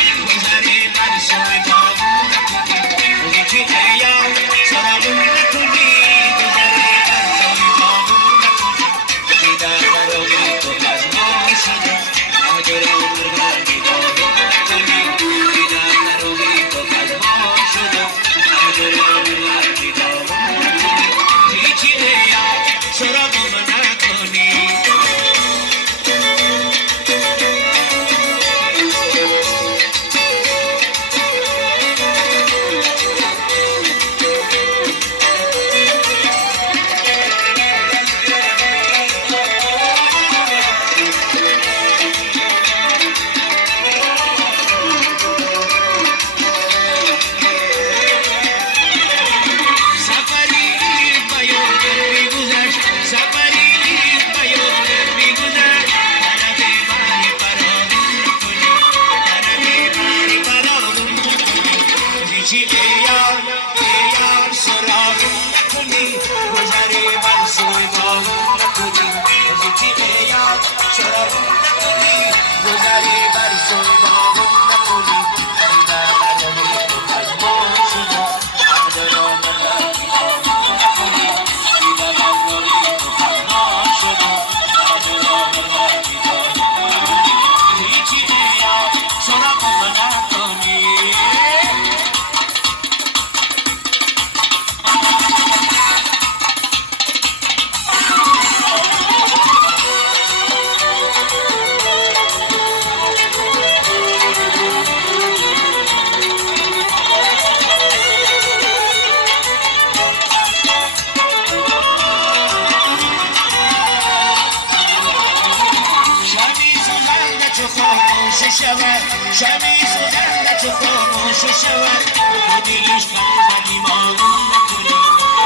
گذری بر سویدامون نکنی یکی ایام سرابون نکنی گذری بر سویدامون نکنی دیدن نروی تو از ما شده آجر مرغانی دامون نکنی دیدن نروی تو از ما شده آجر مرغانی دامون نکنی یکی ایام سرابون نکنی شبی سوزنده چو خاموش شود بودیش قلبی ماغون نکنی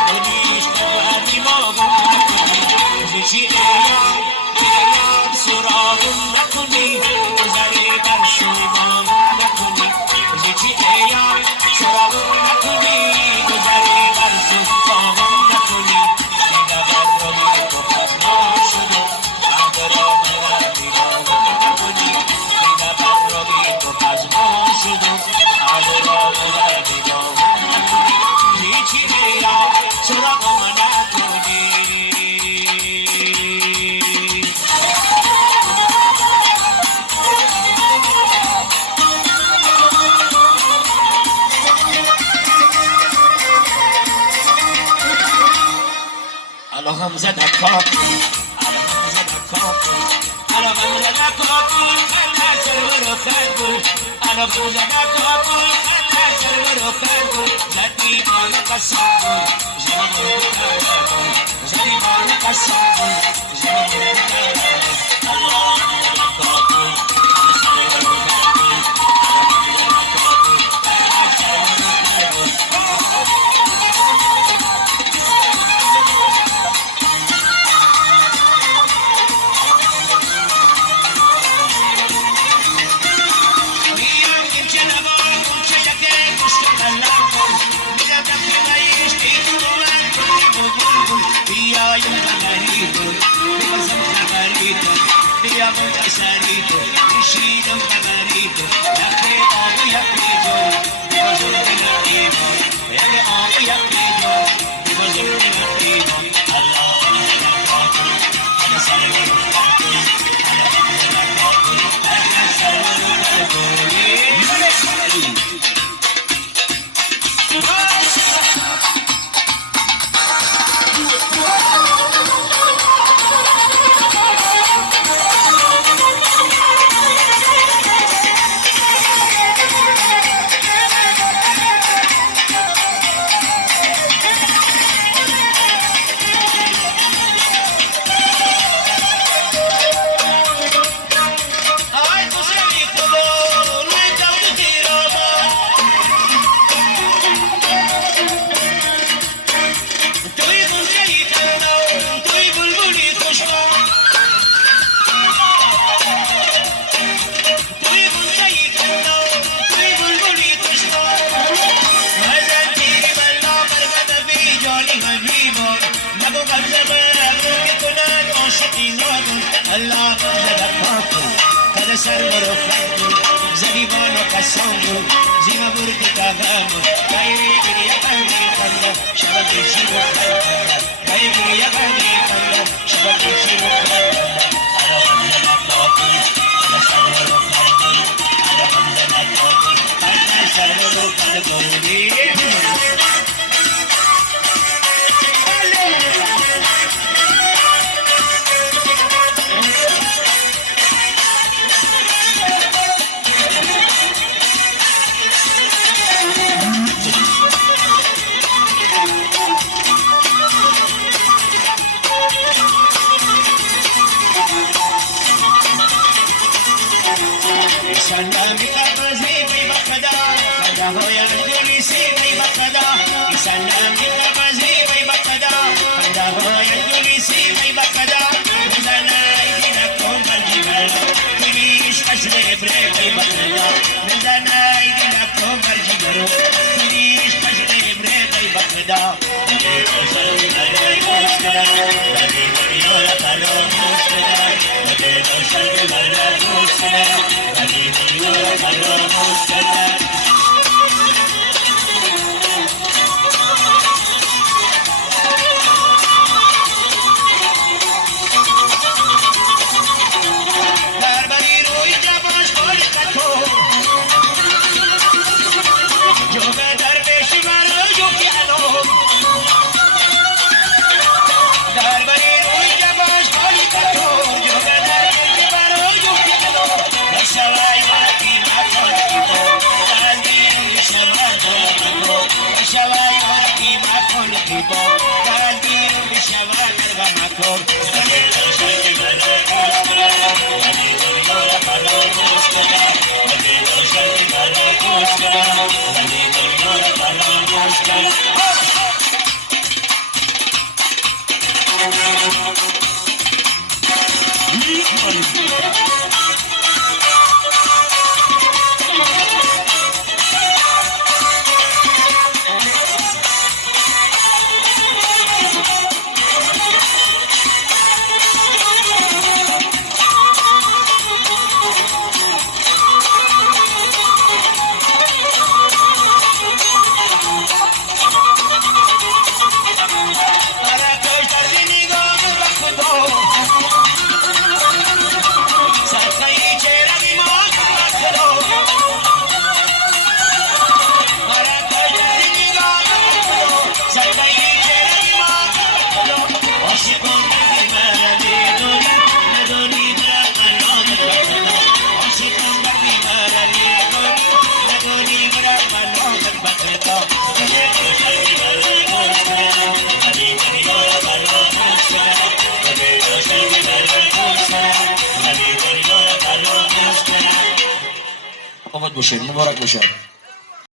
بودیش قلبی ماغون نکنی زیچی ایام سراغون نکنی گذری بر سوی ماغون نکنی زیچی ایام سراغون نکنی گذری بر سوی ماغون نکنی دیده بر روی تو خزما شده بعد را مردی ماغون نکنی دیده بر روی تو خزما شده بعد را مردی ماغون نکنی هیچی ایام سراغون نکنی الهام زد کاکل الهام زد کاکل الهام زد کاکل خنده سرور خنگل الهام زد کاکل خنده سرور خنگل زدی بان قصابل زمان کردن زدی بان قصابل زمان کردن الهام زد کاکل خنده سرور خنگل الهام زد کاکل خنده سرور خنگل تمامون زیما برد تمامون بایی یا بایی خنده شبا دیشی مخلد بایی یا بایی خنده شبا دیشی مخلد على خنده نکاکون على سرور و خلقون على خنده نکاکون على سرور و خلقون Isana mika bazi bai bakada kada hoya duli si bai bakada Isana mika bazi bai bakada kada hoya duli si bai bakada Mizana idina kombal jibal kirish ashre bre bai bakada Mizana idina kombal jibal kirish ashre bre bai bakada Ego salu nare muskara Dadi dadiyola karo muskara Ego salu nare muskara آمد باشید مبارک باشد